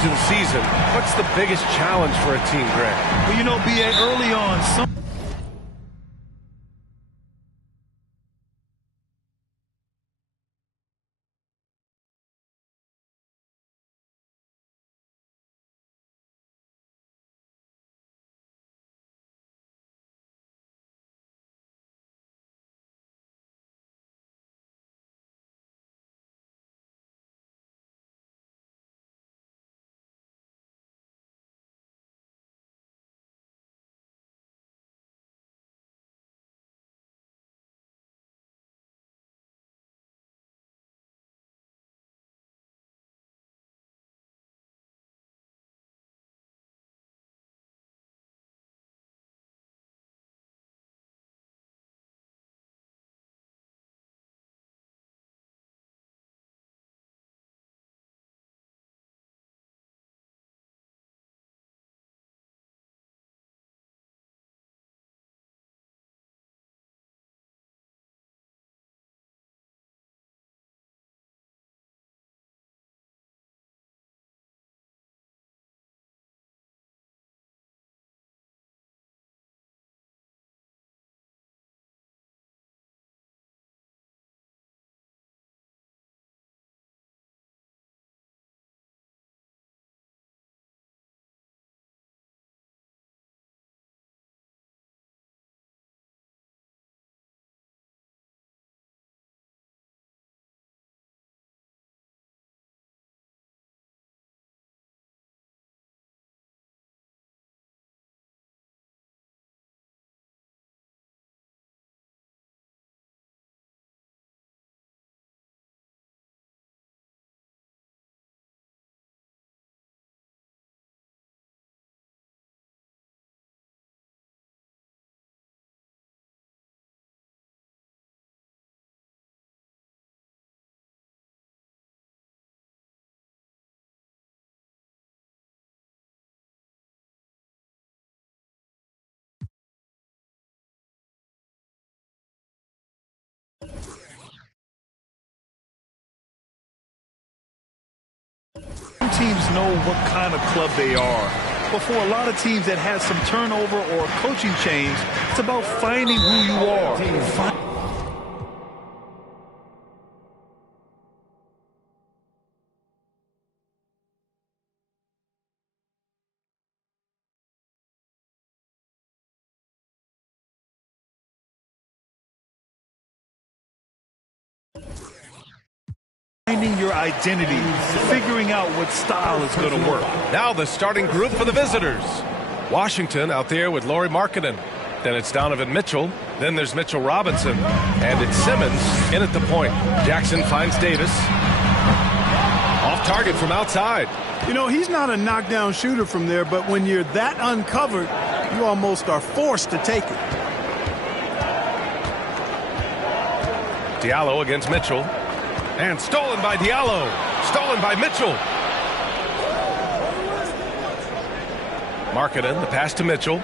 stage of the season, what's the biggest challenge for a team, Greg? Well, you know, B.A., early on, teams know what kind of club they are. But for a lot of teams that have some turnover or coaching change, it's about finding who you are. Finding your identity, figuring out what style is going to work. Now the starting group for the visitors. Washington out there with Lauri Markkanen. Then it's Donovan Mitchell. Then there's Mitchell Robinson. And it's Simmons in at the point. Jackson finds Davis. Off target from outside. You know, he's not a knockdown shooter from there, but when you're that uncovered, you almost are forced to take it. Diallo against Mitchell. And stolen by Diallo. Stolen by Mitchell. Markkanen, the pass to Mitchell.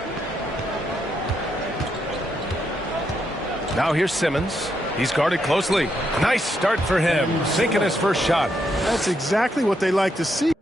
Now here's Simmons. He's guarded closely. Nice start for him. Sinking his first shot. That's exactly what they like to see.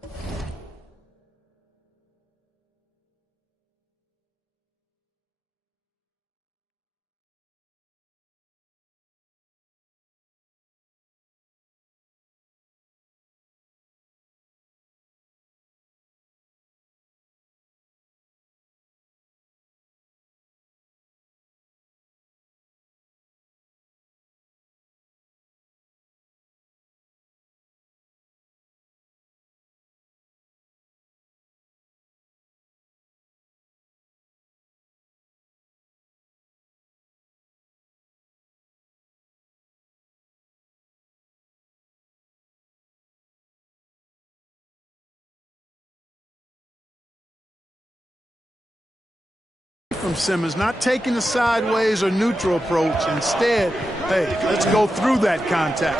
From Simmons, not taking a sideways or neutral approach. Instead, hey, let's go through that contact.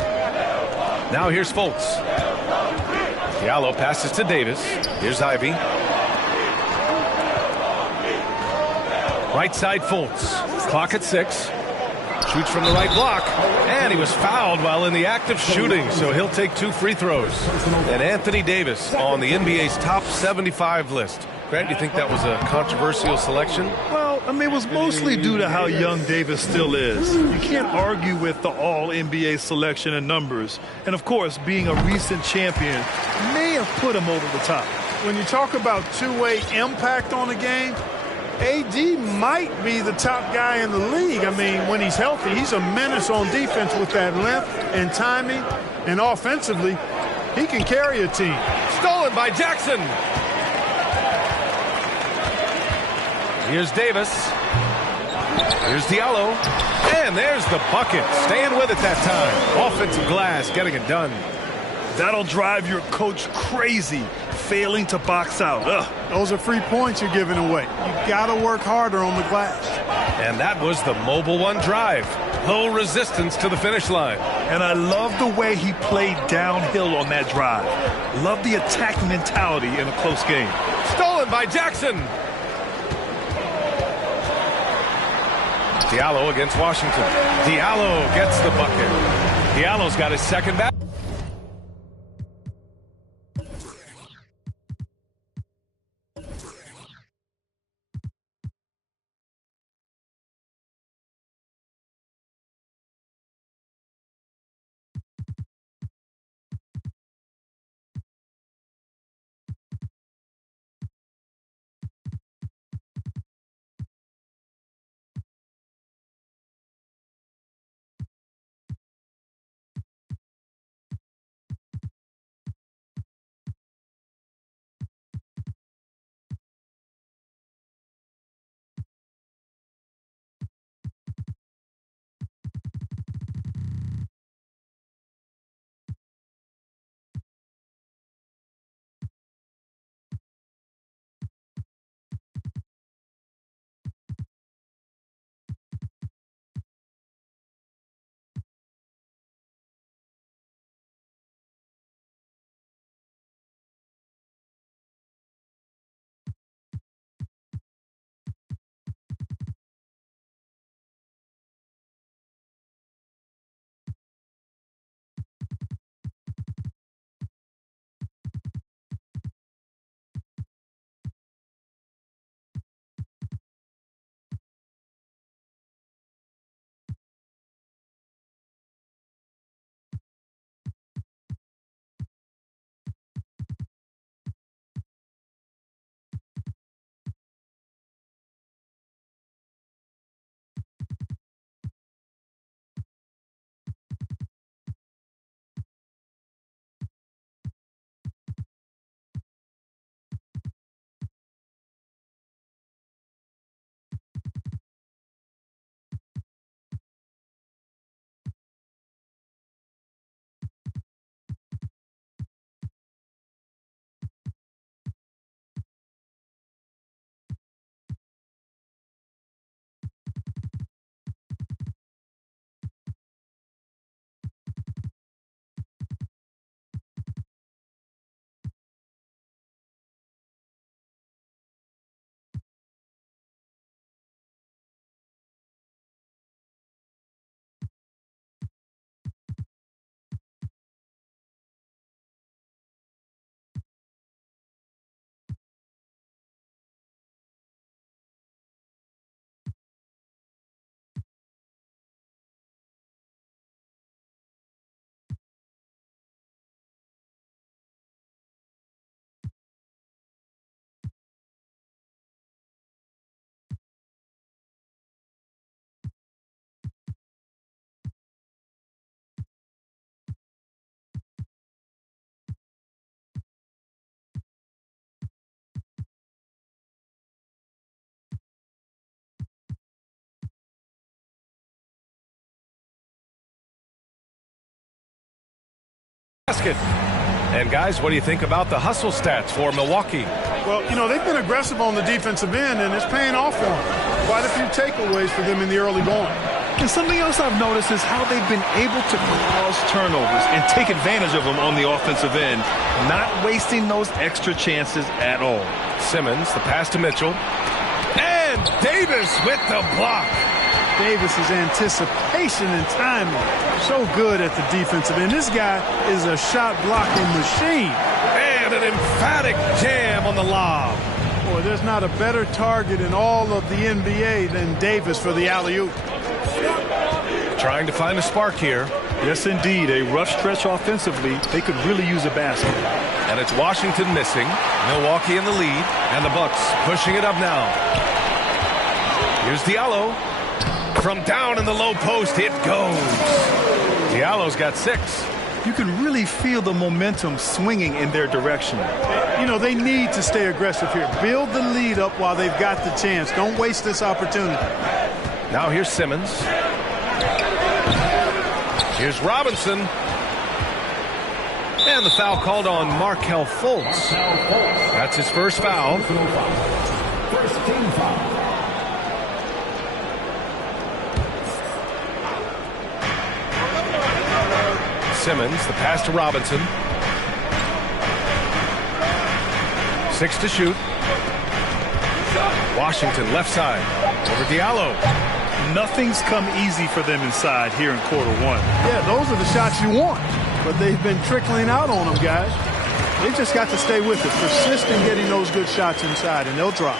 Now here's Fultz. Diallo passes to Davis. Here's Ivy. Right side Fultz. Clock at 6. shoots from the right block, and he was fouled while in the act of shooting, so he'll take 2 free throws. And Anthony Davis on the NBA's top 75 list. Grant, you think that was a controversial selection? Well, I mean, it was mostly due to how young Davis still is. You can't argue with the all-NBA selection and numbers. And, of course, being a recent champion may have put him over the top. When you talk about two-way impact on a game, AD might be the top guy in the league. I mean, when he's healthy, he's a menace on defense with that length and timing. And offensively, he can carry a team. Stolen by Jackson. Here's Davis. Here's Diallo. And there's the bucket. Staying with it that time. Offensive glass, getting it done. That'll drive your coach crazy, failing to box out. Ugh. Those are free points you're giving away. You got to work harder on the glass. And that was the Mobile One drive. Low resistance to the finish line. And I love the way he played downhill on that drive. Love the attack mentality in a close game. Stolen by Jackson. Diallo against Washington. Diallo gets the bucket. Diallo's got his second back. Basket. And guys, what do you think about the hustle stats for Milwaukee? Well, you know, they've been aggressive on the defensive end, and it's paying off for them. Quite a few takeaways for them in the early going. And something else I've noticed is how they've been able to cause turnovers and take advantage of them on the offensive end, not wasting those extra chances at all. Simmons, the pass to Mitchell. And Davis with the block. Davis's anticipation and timing. So good at the defensive end. This guy is a shot blocking machine. And an emphatic jam on the lob. Boy, there's not a better target in all of the NBA than Davis for the alley-oop. Trying to find a spark here. Yes, indeed. A rough stretch offensively. They could really use a basket. And it's Washington missing. Milwaukee in the lead. And the Bucks pushing it up now. Here's Diallo. From down in the low post, it goes. Diallo's got 6. You can really feel the momentum swinging in their direction. You know, they need to stay aggressive here. Build the lead up while they've got the chance. Don't waste this opportunity. Now here's Simmons. Here's Robinson. And the foul called on Markelle Fultz. That's his first foul. First team foul. Simmons, the pass to Robinson. 6 to shoot. Washington left side. Over Diallo. Nothing's come easy for them inside here in quarter 1. Yeah, those are the shots you want. But they've been trickling out on them, guys. They just got to stay with it. Persist in getting those good shots inside, and they'll drop.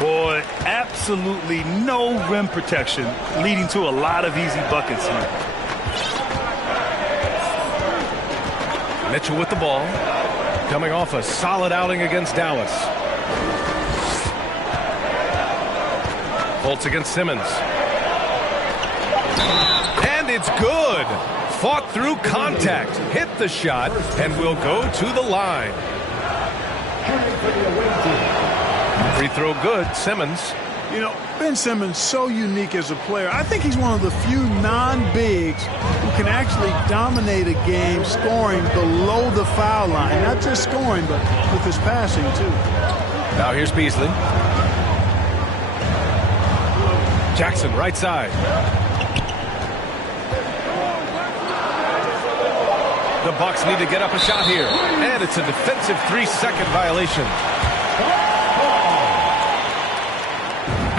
Boy, absolutely no rim protection, leading to a lot of easy buckets here. Mitchell with the ball. Coming off a solid outing against Dallas. Fultz against Simmons. And it's good. Fought through contact. Hit the shot and will go to the line. Free throw good. Simmons. You know, Ben Simmons, so unique as a player. I think he's one of the few non-bigs who can actually dominate a game scoring below the foul line. Not just scoring, but with his passing, too. Now here's Beasley. Jackson, right side. The Bucks need to get up a shot here. And it's a defensive 3-second violation.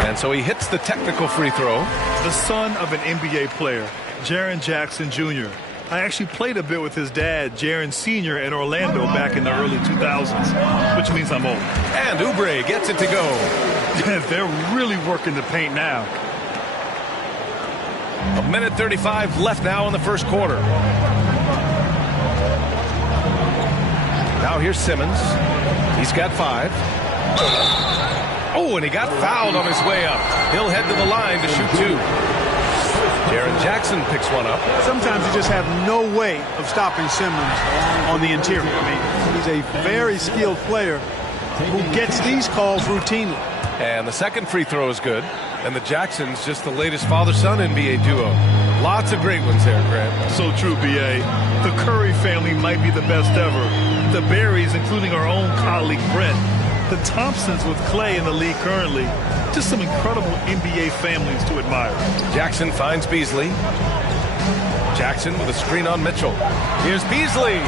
And so he hits the technical free throw. The son of an NBA player, Jaren Jackson Jr. I actually played a bit with his dad, Jaren Sr. in Orlando back in the early 2000s, which means I'm old. And Oubre gets it to go. They're really working the paint now. 1:35 left now in the first quarter. Now here's Simmons. He's got 5. Oh, and he got fouled on his way up. He'll head to the line to shoot 2. Jaren Jackson picks one up. Sometimes you just have no way of stopping Simmons on the interior. I mean, he's a very skilled player who gets these calls routinely. And the second free throw is good. And the Jacksons just the latest father-son NBA duo. Lots of great ones there, Grant. So true, B.A. The Curry family might be the best ever. The Berries, including our own colleague Brent. The Thompsons with Clay in the league currently. Just some incredible NBA families to admire. Jackson finds Beasley. Jackson with a screen on Mitchell. Here's Beasley.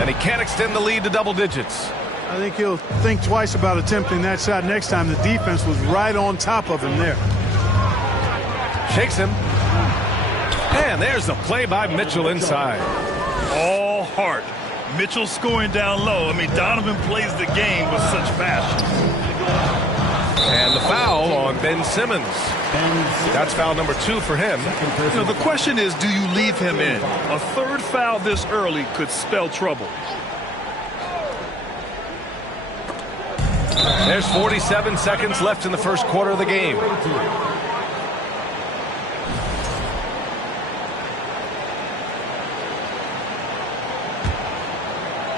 And he can't extend the lead to double digits. I think he'll think twice about attempting that shot next time. The defense was right on top of him there. Shakes him. And there's the play by Mitchell inside. All heart. Mitchell scoring down low. I mean, Donovan plays the game with such passion. And the foul on Ben Simmons. That's foul number 2 for him. You know, the question is, do you leave him in? A third foul this early could spell trouble. There's 47 seconds left in the first quarter of the game.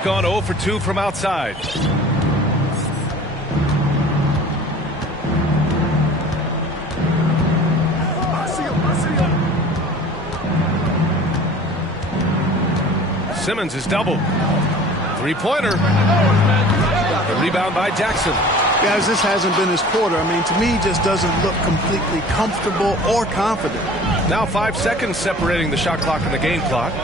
Gone 0 for 2 from outside. Simmons is doubled. Three-pointer. The rebound by Jackson. Guys, this hasn't been his quarter. I mean, to me, he just doesn't look completely comfortable or confident. Now 5 seconds separating the shot clock and the game clock.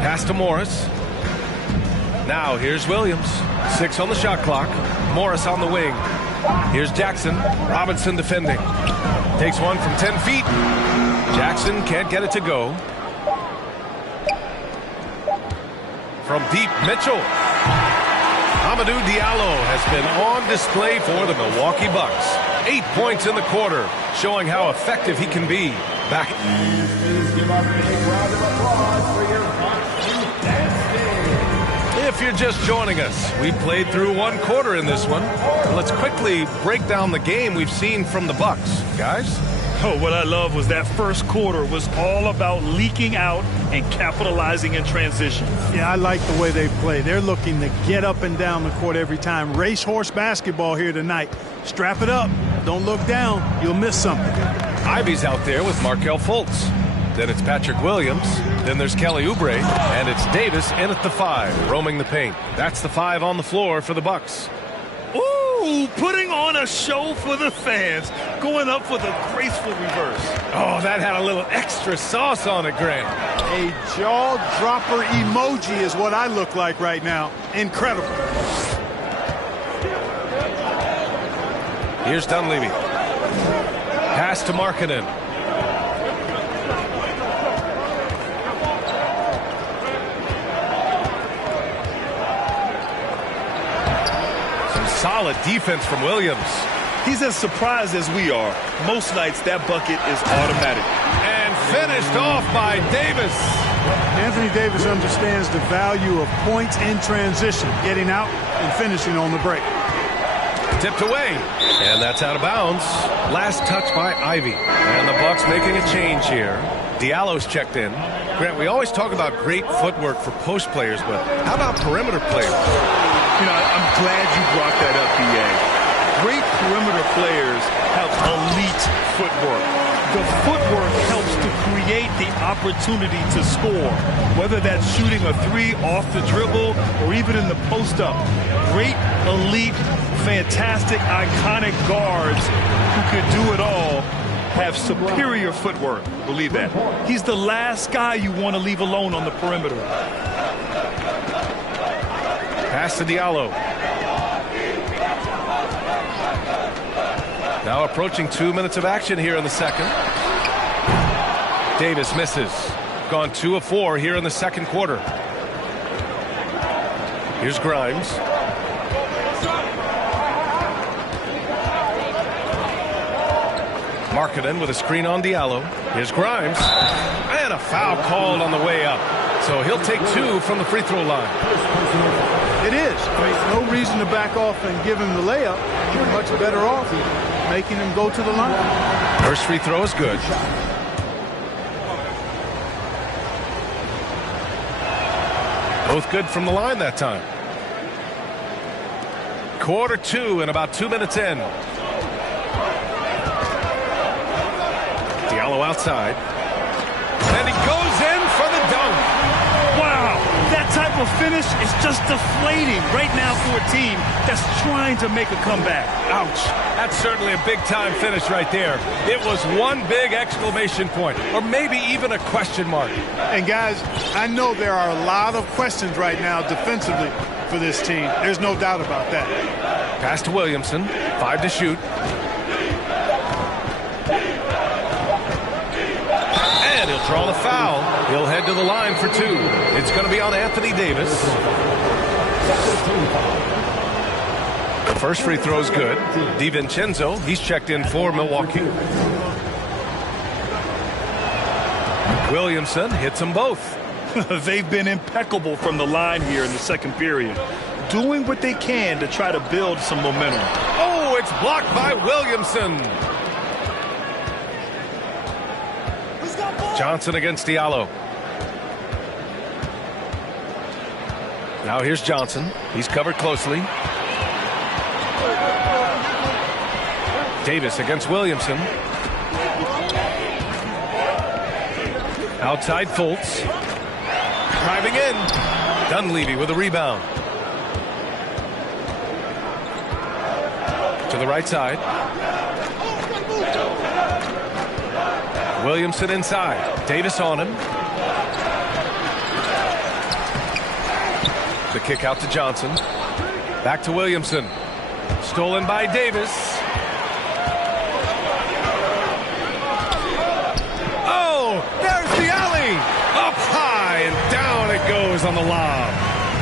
Pass to Morris. Now here's Williams. 6 on the shot clock. Morris on the wing. Here's Jackson. Robinson defending. Takes one from 10 feet. Jackson can't get it to go. From deep, Mitchell. Amadou Diallo has been on display for the Milwaukee Bucks. 8 points in the quarter, showing how effective he can be. Back. Give a big round of applause for your Bucks contestant. If you're just joining us, we played through one quarter in this one. Let's quickly break down the game we've seen from the Bucks. Guys? Oh, what I love was that first quarter was all about leaking out and capitalizing in transition. Yeah, I like the way they play. They're looking to get up and down the court every time. Racehorse basketball here tonight. Strap it up. Don't look down. You'll miss something. Ivy's out there with Markelle Fultz. Then it's Patrick Williams. Then there's Kelly Oubre. And it's Davis in at the 5, roaming the paint. That's the 5 on the floor for the Bucks. Ooh, putting on a show for the fans. Going up for the graceful reverse. Oh, that had a little extra sauce on it, Grant. A jaw-dropper emoji is what I look like right now. Incredible. Here's Dunleavy. Pass to Markkanen. Some solid defense from Williams. He's as surprised as we are. Most nights that bucket is automatic. And finished off by Davis. Anthony Davis understands the value of points in transition, getting out and finishing on the break. Tipped away, and that's out of bounds. Last touch by Ivy. And the Bucks making a change here. Diallo's checked in. Grant, we always talk about great footwork for post players, but how about perimeter players? You know, I'm glad you brought that up, B.A. Great perimeter players have elite footwork. The footwork helps to create the opportunity to score, whether that's shooting a 3 off the dribble or even in the post-up. Great, elite, fantastic, iconic guards who can do it all have superior footwork. Believe that. He's the last guy you want to leave alone on the perimeter. Pass to Diallo. Now approaching 2 minutes of action here in the second. Davis misses. Gone 2 of 4 here in the second quarter. Here's Grimes. Markkanen with a screen on Diallo. Here's Grimes. And a foul called on the way up. So he'll take 2 from the free throw line. It is. No reason to back off and give him the layup. You're much better off making him go to the line. First free throw is good. Both good from the line that time. Quarter 2 and about 2 minutes in. Diallo outside. And he goes in for the dunk. Wow, that type of finish is just deflating right now for a team that's trying to make a comeback. Ouch. That's certainly a big-time finish right there. It was one big exclamation point, or maybe even a question mark. And guys, I know there are a lot of questions right now defensively for this team. There's no doubt about that. Pass to Williamson. 5 to shoot. And he'll draw the foul. He'll head to the line for 2. It's going to be on Anthony Davis. The first free throw is good. DiVincenzo, he's checked in for Milwaukee. Williamson hits them both. They've been impeccable from the line here in the second period, doing what they can to try to build some momentum. Oh, it's blocked by Williamson. Johnson against Diallo. Now here's Johnson. He's covered closely. Davis against Williamson. Outside Fultz. Driving in. Dunleavy with a rebound. To the right side. Williamson inside. Davis on him. The kick out to Johnson. Back to Williamson. Stolen by Davis. Oh, there's the alley. Up high and down it goes on the lob.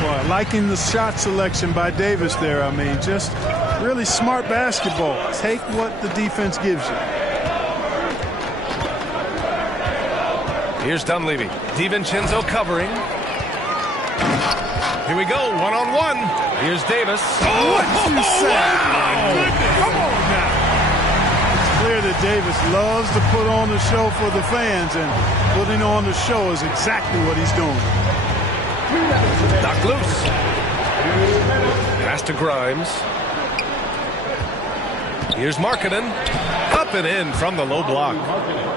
Boy, liking the shot selection by Davis there. I mean, just really smart basketball. Take what the defense gives you. Here's Dunleavy. DiVincenzo covering. Here we go, one-on-one. Here's Davis. Oh, what you say? Wow. Come on now. It's clear that Davis loves to put on the show for the fans, and putting on the show is exactly what he's doing. Knocked loose. Pass to Grimes. Here's Markkanen. Up and in from the low block.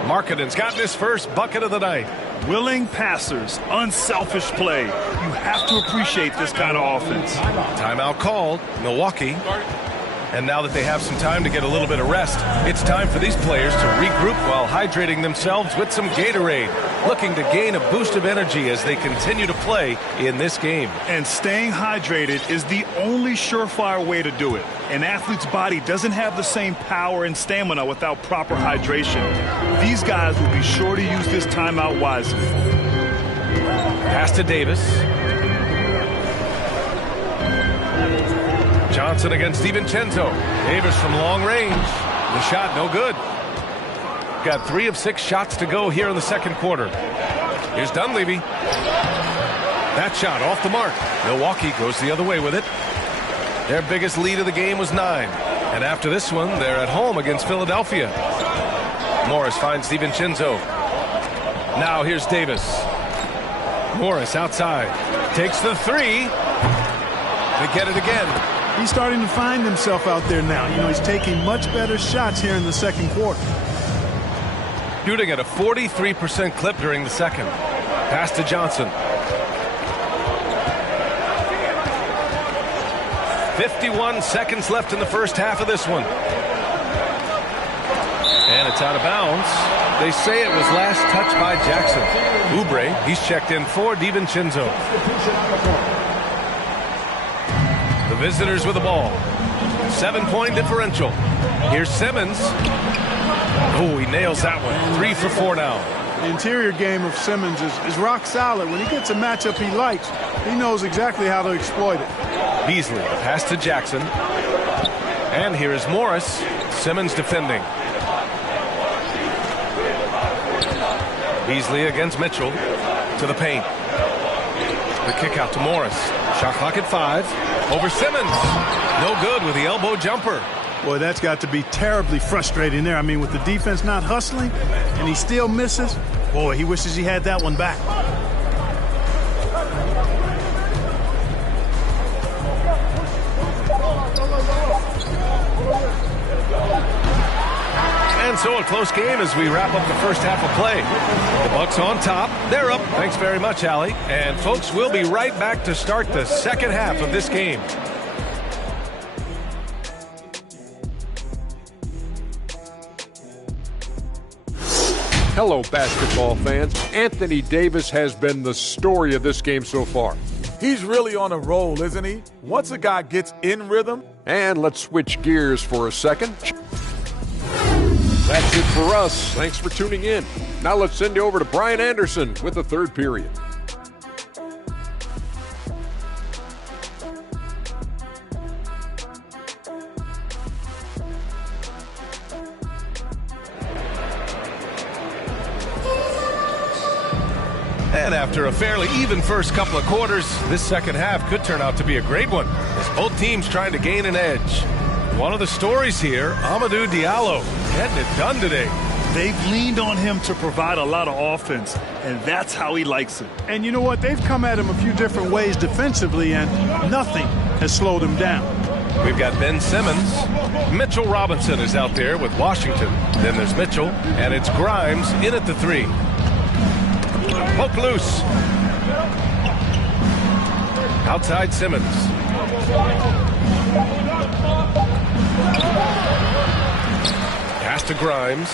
Markkanen's gotten his first bucket of the night. Willing passers, unselfish play. You have to appreciate this kind of offense. Timeout called, Milwaukee. And now that they have some time to get a little bit of rest, it's time for these players to regroup while hydrating themselves with some Gatorade, looking to gain a boost of energy as they continue to play in this game. And staying hydrated is the only surefire way to do it. An athlete's body doesn't have the same power and stamina without proper hydration. These guys will be sure to use this timeout wisely. Pass to Davis. Johnson against DiVincenzo. Davis from long range. The shot no good. Got 3 of 6 shots to go here in the second quarter. Here's Dunleavy. That shot off the mark. Milwaukee goes the other way with it. Their biggest lead of the game was 9. And after this one, they're at home against Philadelphia. Morris finds DiVincenzo. Now here's Davis. Morris outside. Takes the 3. They get it again. He's starting to find himself out there now. You know, he's taking much better shots here in the second quarter. Shooting at a 43% clip during the second. Pass to Johnson. 51 seconds left in the first half of this one. And it's out of bounds. They say it was last touched by Jackson. Oubre, he's checked in for DiVincenzo. The visitors with the ball. 7-point differential. Here's Simmons. Oh, he nails that one. 3 for 4 now. The interior game of Simmons is rock solid. When he gets a matchup he likes, he knows exactly how to exploit it. Beasley, pass to Jackson. And here is Morris. Simmons defending. Beasley against Mitchell. To the paint. The kick out to Morris. Shot clock at 5. Over Simmons. No good with the elbow jumper. Boy, that's got to be terribly frustrating there. I mean, with the defense not hustling and he still misses, boy, he wishes he had that one back. And so a close game as we wrap up the first half of play. The Bucks on top. They're up. Thanks very much, Allie. And folks, we'll be right back to start the second half of this game. Hello, basketball fans. Anthony Davis has been the story of this game so far. He's really on a roll, isn't he? Once a guy gets in rhythm. And let's switch gears for a second. That's it for us. Thanks for tuning in. Now let's send you over to Brian Anderson with the third period. And after a fairly even first couple of quarters, this second half could turn out to be a great one as both teams trying to gain an edge. One of the stories here, Amadou Diallo, getting it done today. They've leaned on him to provide a lot of offense, and that's how he likes it. And you know what? They've come at him a few different ways defensively, and nothing has slowed him down. We've got Ben Simmons. Mitchell Robinson is out there with Washington. Then there's Mitchell, and it's Grimes in at the 3. Poke loose. Outside Simmons. Pass to Grimes.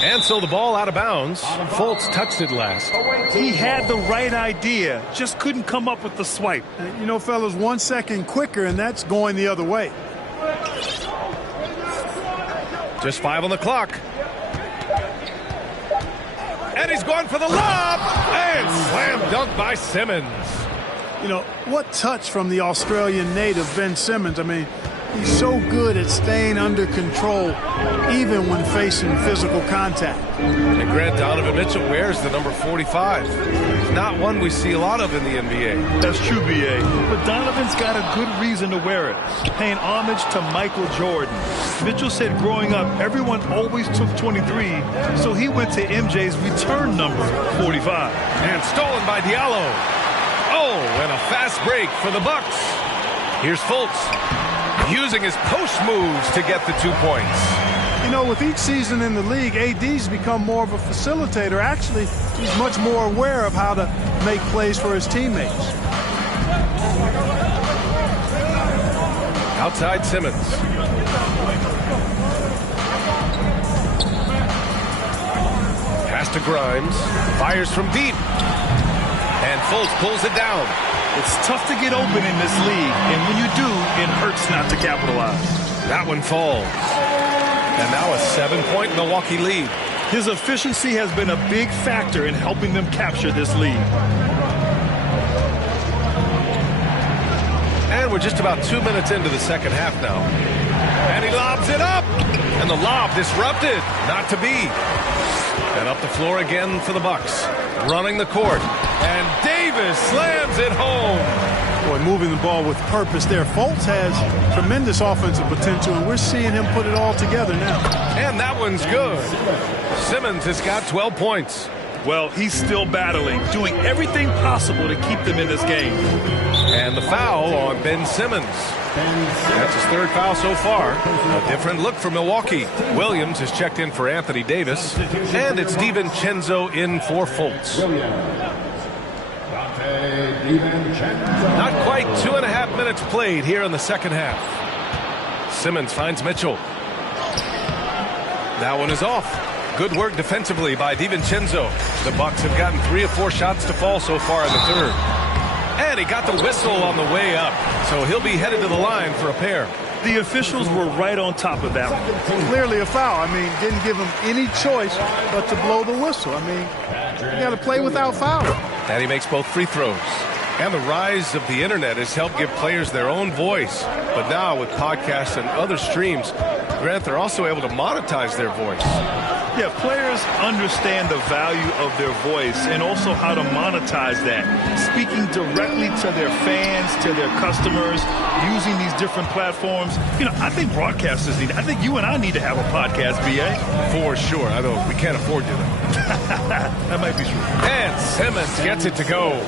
And so the ball out of bounds. Fultz touched it last. He had the right idea, just couldn't come up with the swipe. You know, fellas, 1 second quicker, and that's going the other way. Just 5 on the clock. And he's going for the lob. And slam dunk by Simmons. You know, what touch from the Australian native, Ben Simmons. I mean, he's so good at staying under control, even when facing physical contact. And Grant, Donovan Mitchell wears the number 45. It's not one we see a lot of in the NBA. That's true, B.A. But Donovan's got a good reason to wear it, paying homage to Michael Jordan. Mitchell said growing up, everyone always took 23, so he went to MJ's return number, 45. And stolen by Diallo. Oh, and a fast break for the Bucks. Here's Fultz, using his post moves to get the 2 points. You know, with each season in the league, AD's become more of a facilitator. Actually, he's much more aware of how to make plays for his teammates. Outside Simmons. Pass to Grimes. Fires from deep. And Fultz pulls it down. It's tough to get open in this league, and when you do, it hurts not to capitalize. That one falls. And now a 7-point Milwaukee lead. His efficiency has been a big factor in helping them capture this lead. And we're just about 2 minutes into the second half now. And he lobs it up. And the lob disrupted. Not to be. And up the floor again for the Bucks. Running the court. And Davis slams it home. Boy, moving the ball with purpose there. Fultz has tremendous offensive potential, and we're seeing him put it all together now. And that one's good. Simmons has got 12 points. Well, he's still battling, doing everything possible to keep them in this game. And the foul on Ben Simmons. That's his third foul so far. A different look for Milwaukee. Williams has checked in for Anthony Davis. And it's DiVincenzo in for Fultz. Not quite 2.5 minutes played here in the second half. Simmons finds Mitchell. That one is off. Good work defensively by DiVincenzo. The Bucks have gotten 3 or 4 shots to fall so far in the third. And he got the whistle on the way up. So he'll be headed to the line for a pair. The officials were right on top of that one. Clearly a foul. I mean, didn't give him any choice but to blow the whistle. I mean, you got to play without fouling. And he makes both free throws. And the rise of the internet has helped give players their own voice. But now with podcasts and other streams, Grant, they're also able to monetize their voice. Yeah, players understand the value of their voice and also how to monetize that. Speaking directly to their fans, to their customers, using these different platforms. You know, I think broadcasters need, I think you and I need to have a podcast, B.A. For sure. I know we can't afford to. That might be true. And Simmons gets it to go.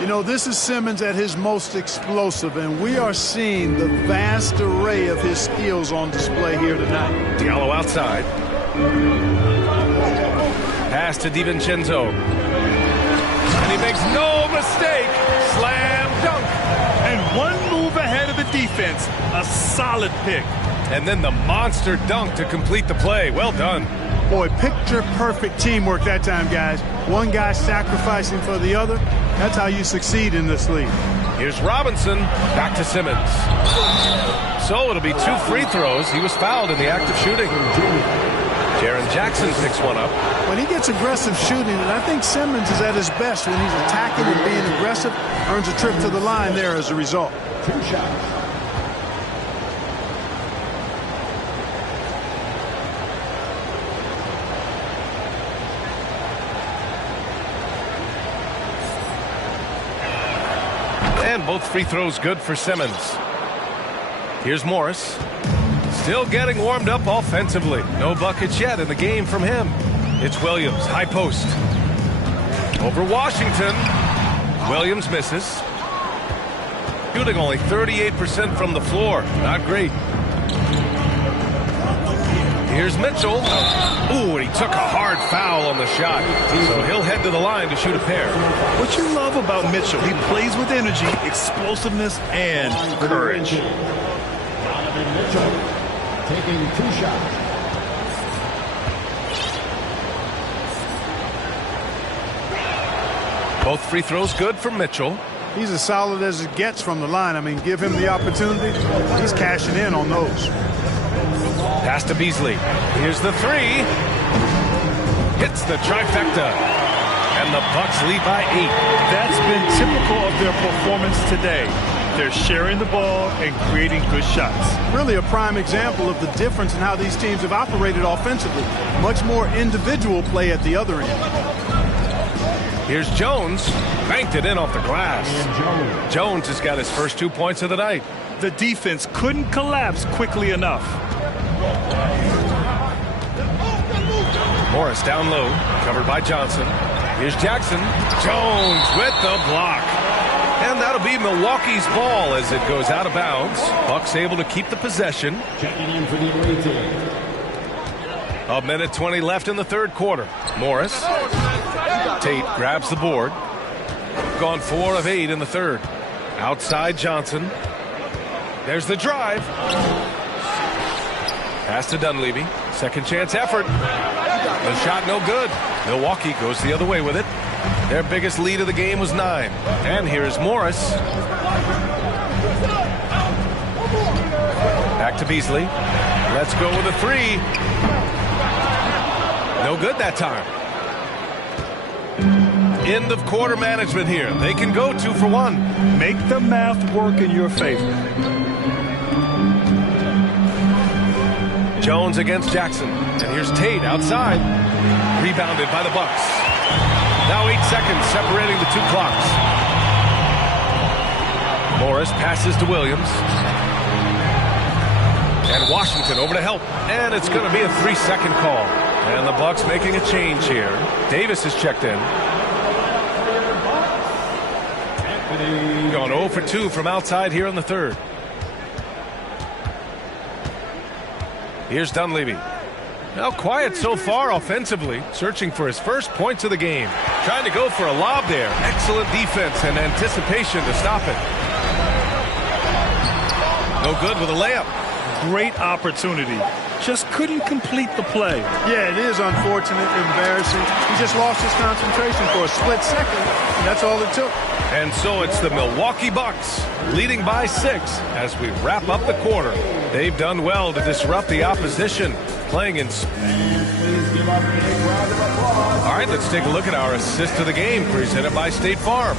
You know, this is Simmons at his most explosive, and we are seeing the vast array of his skills on display here tonight. Diallo outside. Pass to DiVincenzo. And he makes no mistake. Slam dunk. And one move ahead of the defense. A solid pick. And then the monster dunk to complete the play. Well done. Boy, picture-perfect teamwork that time, guys. One guy sacrificing for the other. That's how you succeed in this league. Here's Robinson. Back to Simmons. So it'll be 2 free throws. He was fouled in the act of shooting. Jaren Jackson picks one up. When he gets aggressive shooting, and I think Simmons is at his best when he's attacking and being aggressive, earns a trip to the line there as a result. 2 shots. And both free throws good for Simmons. Here's Morris. Still getting warmed up offensively. No buckets yet in the game from him. It's Williams, high post. Over Washington. Williams misses. Shooting only 38% from the floor. Not great. Here's Mitchell. Ooh, and he took a hard foul on the shot. So he'll head to the line to shoot a pair. What you love about Mitchell, he plays with energy, explosiveness, and courage. Donovan Mitchell taking 2 shots. Both free throws good for Mitchell. He's as solid as it gets from the line. I mean, give him the opportunity. He's cashing in on those. Pass to Beasley. Here's the three. Hits the trifecta. And the Bucks lead by 8. That's been typical of their performance today. They're sharing the ball and creating good shots. Really a prime example of the difference in how these teams have operated offensively. Much more individual play at the other end. Here's Jones. Banked it in off the glass. Jones has got his first 2 points of the night. The defense couldn't collapse quickly enough. Morris down low. Covered by Johnson. Here's Jackson. Jones with the block. And that'll be Milwaukee's ball as it goes out of bounds. Bucks able to keep the possession. Checking in for the away team. A minute 20 left in the third quarter. Morris. Tate grabs the board. Gone 4 of 8 in the third. Outside Johnson. There's the drive. Pass to Dunleavy. Second chance effort. The shot no good. Milwaukee goes the other way with it. Their biggest lead of the game was 9. And here's Morris. Back to Beasley. Let's go with a 3. No good that time. End of quarter management here. They can go 2 for 1. Make the math work in your favor. Jones against Jackson. And here's Tate outside. Rebounded by the Bucks. Now 8 seconds separating the 2 clocks. Morris passes to Williams. And Washington over to help. And it's going to be a 3-second call. And the Bucks making a change here. Davis is checked in. Gone 0 for 2 from outside here in the third. Here's Dunleavy. Now quiet so far offensively, searching for his first points of the game. Trying to go for a lob there. Excellent defense and anticipation to stop it. No good with a layup. Great opportunity. Just couldn't complete the play. Yeah, it is unfortunate, embarrassing. He just lost his concentration for a split second, and that's all it took. And so it's the Milwaukee Bucks leading by 6 as we wrap up the quarter. They've done well to disrupt the opposition, playing in. All right, let's take a look at our assist of the game presented by State Farm.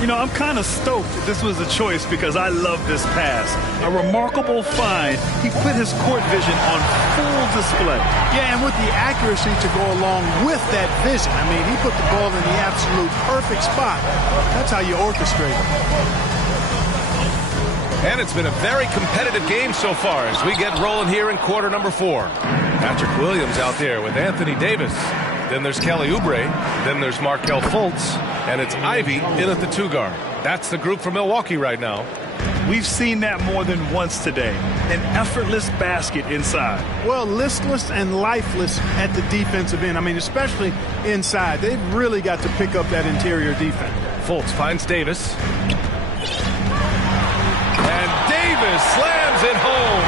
You know, I'm kind of stoked this was a choice because I love this pass. A remarkable find. He put his court vision on full display. Yeah, and with the accuracy to go along with that vision. I mean, he put the ball in the absolute perfect spot. That's how you orchestrate it. And it's been a very competitive game so far as we get rolling here in quarter number 4. Patrick Williams out there with Anthony Davis. Then there's Kelly Oubre. Then there's Markelle Fultz. And it's Ivy in at the 2 guard. That's the group for Milwaukee right now. We've seen that more than once today. An effortless basket inside. Well, listless and lifeless at the defensive end. I mean, especially inside. They've really got to pick up that interior defense. Fultz finds Davis. And Davis slams it home.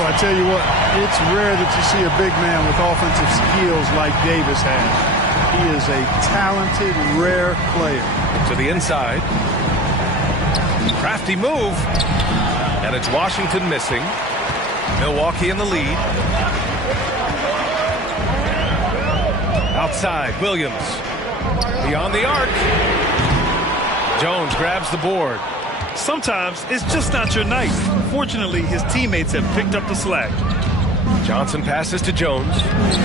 Well, I tell you what, it's rare that you see a big man with offensive skills like Davis has. He is a talented, rare player. To the inside. Crafty move. And it's Washington missing. Milwaukee in the lead. Outside, Williams. Beyond the arc. Jones grabs the board. Sometimes it's just not your night. Fortunately, his teammates have picked up the slack. Johnson passes to Jones.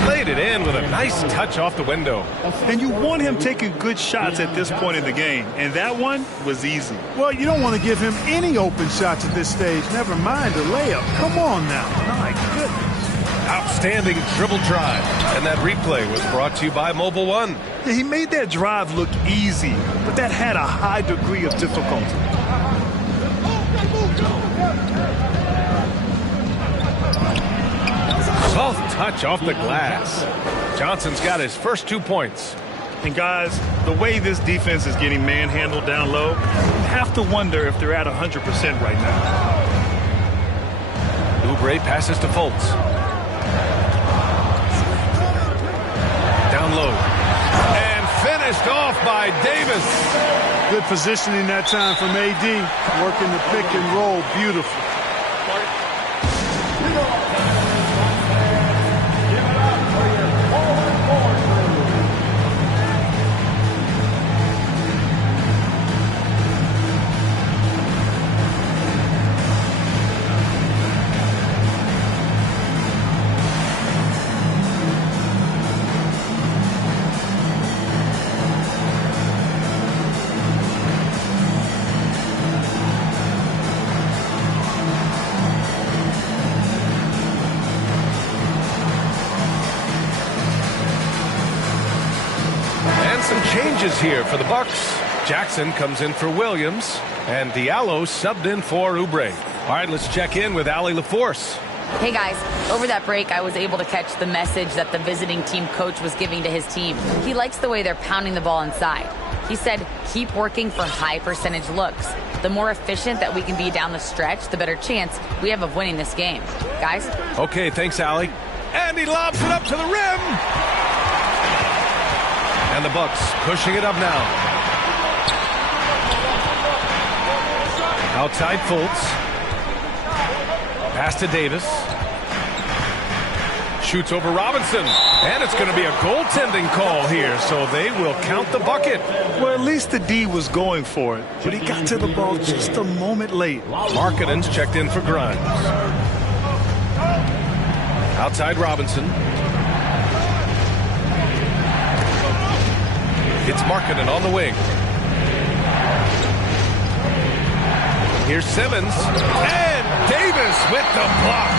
Laid it in with a nice touch off the window. And you want him taking good shots at this point in the game. And that one was easy. Well, you don't want to give him any open shots at this stage. Never mind a layup. Come on now. My goodness. Outstanding dribble drive. And that replay was brought to you by Mobile One. Yeah, he made that drive look easy, but that had a high degree of difficulty. Soft touch off the glass. Johnson's got his first 2 points. And guys, the way this defense is getting manhandled down low, you have to wonder if they're at 100% right now. Oubre passes to Fultz. Down low. And finished Picked off by Davis. Good positioning that time from AD. Working the pick and roll. Beautiful. Some changes here for the Bucks. Jackson comes in for Williams, and Diallo subbed in for Oubre. All right, let's check in with Allie LaForce. Hey guys, over that break I was able to catch the message that the visiting team coach was giving to his team. He likes the way they're pounding the ball inside. He said, keep working for high percentage looks. The more efficient that we can be down the stretch, the better chance we have of winning this game. Guys? Okay, thanks, Allie. And he lobs it up to the rim. And the Bucks pushing it up now. Outside Fultz. Pass to Davis. Shoots over Robinson. And it's going to be a goaltending call here, so they will count the bucket. Well, at least the D was going for it, but he got to the ball just a moment late. Markkanen's checked in for Grimes. Outside Robinson. It's Markkanen on the wing. Here's Simmons. And Davis with the block.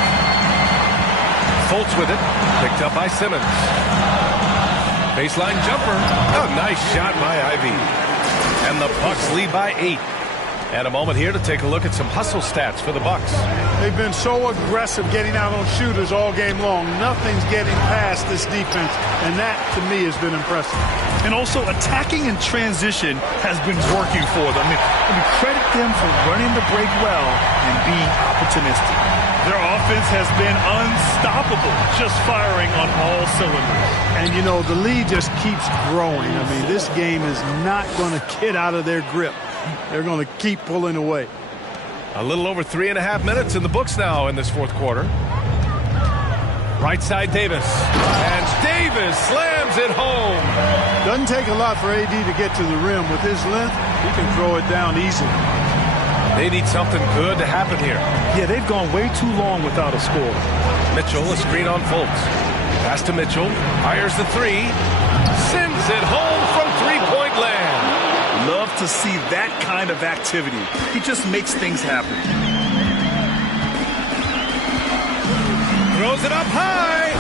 Fultz with it. Picked up by Simmons. Baseline jumper. Oh, nice shot by Ivy. And the Bucks lead by 8. And a moment here to take a look at some hustle stats for the Bucks. They've been so aggressive getting out on shooters all game long. Nothing's getting past this defense, and that, to me, has been impressive. And also, attacking in transition has been working for them. I mean, credit them for running the break well and being opportunistic. Their offense has been unstoppable, just firing on all cylinders. And, you know, the lead just keeps growing. I mean, this game is not going to get out of their grip. They're going to keep pulling away. A little over 3.5 minutes in the books now in this fourth quarter. Right side Davis. And Davis slams it home. Doesn't take a lot for AD to get to the rim. With his length, he can throw it down easily. They need something good to happen here. Yeah, they've gone way too long without a score. Mitchell, a screen on Fultz. Pass to Mitchell. Fires the three. Sends it home from three-point land. Love to see that kind of activity. He just makes things happen. Throws it up high.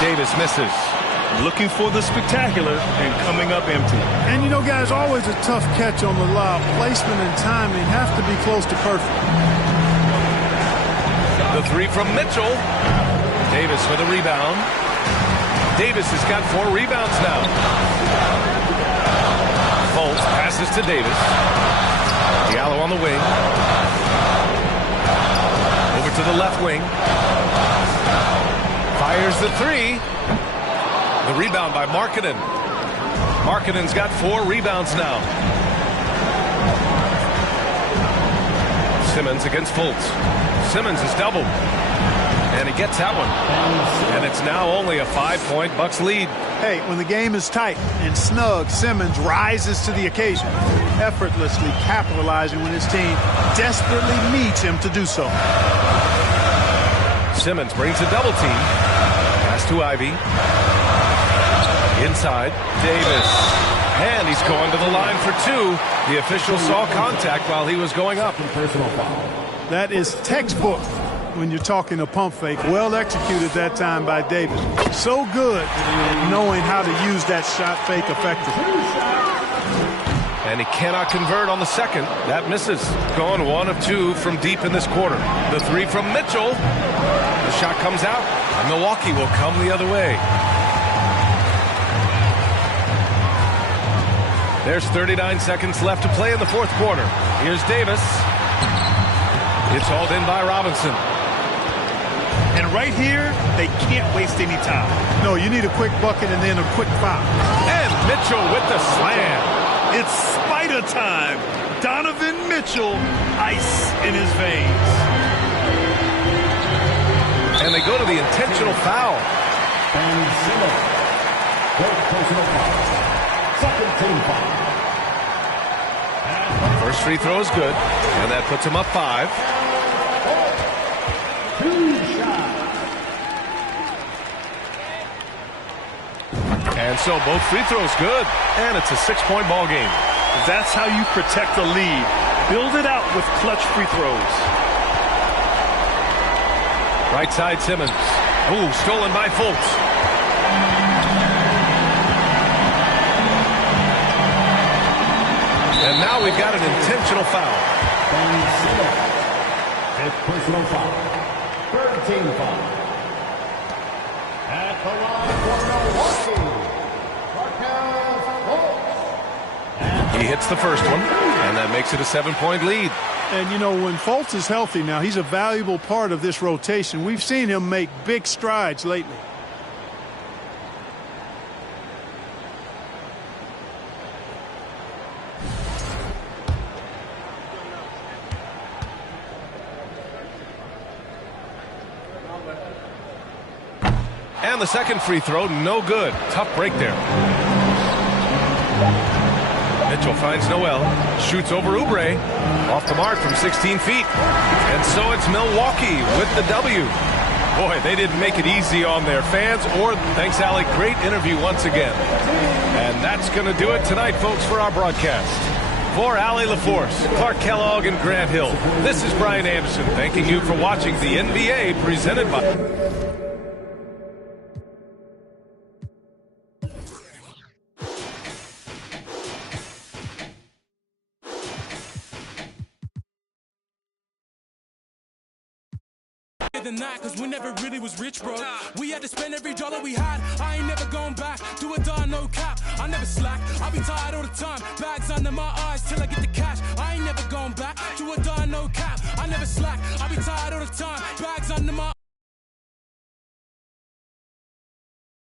Davis misses. Looking for the spectacular and coming up empty. And, you know, guys, always a tough catch on the lob. Placement and timing have to be close to perfect. The three from Mitchell. Davis with a rebound. Davis has got 4 rebounds now. Fultz passes to Davis. Diallo on the wing. Over to the left wing. Fires the three. The rebound by Markkanen. Markkanen's got 4 rebounds now. Simmons against Fultz. Simmons is doubled. And he gets that one. And it's now only a 5-point Bucks lead. Hey, when the game is tight and snug, Simmons rises to the occasion, effortlessly capitalizing when his team desperately needs him to do so. Simmons brings a double team. Pass to Ivy. Inside, Davis. And he's going to the line for 2. The official saw contact while he was going up. Personal foul. That is textbook when you're talking a pump fake. Well executed that time by Davis. So good at knowing how to use that shot fake effectively. And he cannot convert on the second. That misses. Going 1 of 2 from deep in this quarter. The three from Mitchell. The shot comes out. And Milwaukee will come the other way. There's 39 seconds left to play in the fourth quarter. Here's Davis. It's hauled in by Robinson. And right here, they can't waste any time. No, you need a quick bucket and then a quick foul. And Mitchell with the slam. It's spider time. Donovan Mitchell, ice in his veins. And they go to the intentional foul. And Simmons. First personal foul. Second team foul. First free throw is good, and that puts him up 5. 2 shots. And so both free throws good, and it's a 6-point ball game. That's how you protect a lead. Build it out with clutch free throws. Right side Simmons. Ooh, stolen by Fultz. And now we've got an intentional foul. And Simmons. Fifth personal foul. Third team foul. At the line for Milwaukee. He hits the first one, and that makes it a 7-point lead. And, you know, when Fultz is healthy now, he's a valuable part of this rotation. We've seen him make big strides lately. And the second free throw, no good. Tough break there. Mitchell finds Noel, shoots over Oubre, off the mark from 16 feet. And so it's Milwaukee with the W. Boy, they didn't make it easy on their fans, or, thanks, Allie, great interview once again. And that's going to do it tonight, folks, for our broadcast. For Allie LaForce, Clark Kellogg, and Grant Hill, this is Brian Anderson, thanking you for watching the NBA presented by... Cause we never really was rich, bro. We had to spend every dollar we had. I ain't never going back. Do or die, no cap. I never slack. I be tired all the time. Bags under my eyes till I get the cash. I ain't never going back. Do or die, no cap. I never slack. I be tired all the time. Bags under my